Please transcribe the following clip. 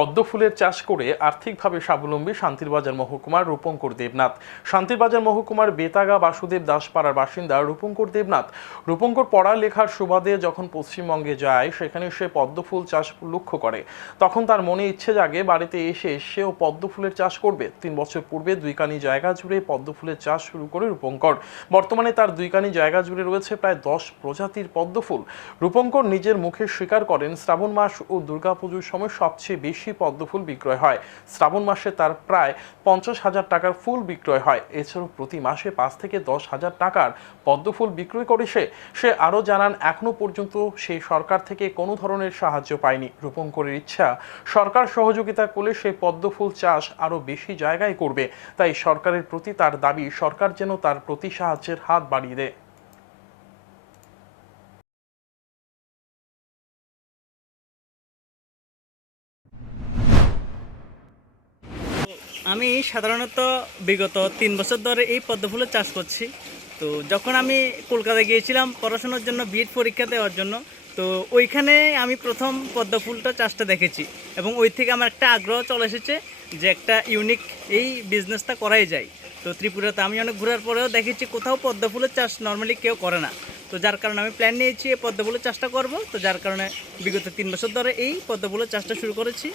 পদ্ম ফুলের চাষ করে আর্থিকভাবে স্বাবলম্বী শান্তিরবাজার মহকুমার রূপঙ্কর দেবনাথ। শান্তিরবাজার মহকুমার বেতাগা বাসুদেব দাসপাড়ার বাসিন্দা রূপঙ্কর দেবনাথ। রূপঙ্কর পড়ালেখার সুবাদে যখন পশ্চিমবঙ্গে যায়, সেখানে সে পদ্ম ফুল চাষ লক্ষ্য করে। তখন তার মনে ইচ্ছে জাগে বাড়িতে এসে সেও পদ্ম ফুলের চাষ করবে। তিন বছর পূর্বে দুইকানি জায়গা জুড়ে পদ্ম ফুলের চাষ শুরু করে রূপঙ্কর। বর্তমানে তার দুইকানি জায়গা জুড়ে রয়েছে প্রায় দশ প্রজাতির পদ্ম ফুল রূপঙ্কর নিজের মুখে স্বীকার করেন, শ্রাবণ মাস ও দুর্গাপুজোর সময় সবচেয়ে বেশি পদ্ম ফুল বিক্রয় হয়। শ্রাবণ মাসে তার প্রায় পঞ্চাশ হাজার টাকার ফুল বিক্রয় হয়। এছাড়াও প্রতি মাসে পাঁচ থেকে দশ হাজার টাকার পদ্মফুল বিক্রয় করে সে। সে আরও জানান এখনও পর্যন্ত সেই সরকার থেকে কোনো ধরনের সাহায্য পায়নি। রূপঙ্করের ইচ্ছা সরকার সহযোগিতা করলে সে পদ্ম ফুল চাষ আরও বেশি জায়গায় করবে। তাই সরকারের প্রতি তার দাবি, সরকার যেন তার প্রতি সাহায্যের হাত বাড়িয়ে দেয়। আমি সাধারণত বিগত তিন বছর ধরে এই পদ্ম ফুলের চাষ করছি। তো যখন আমি কলকাতা গিয়েছিলাম পড়াশোনার জন্য বিএড পরীক্ষা দেওয়ার জন্য, তো ওইখানে আমি প্রথম পদ্ম ফুলটা চাষটা দেখেছি এবং ওই থেকে আমার একটা আগ্রহ চলে এসেছে যে একটা ইউনিক এই বিজনেসটা করাই যায়। তো ত্রিপুরাতে আমি অনেক ঘোরার পরেও দেখেছি কোথাও পদ্ম ফুলের চাষ নর্মালি কেউ করে না। তো যার কারণে আমি প্ল্যান নিয়েছি এই পদ্ম ফুলের চাষটা করব। তো যার কারণে বিগত তিন বছর ধরে এই পদ্ম ফুলের চাষটা শুরু করেছি।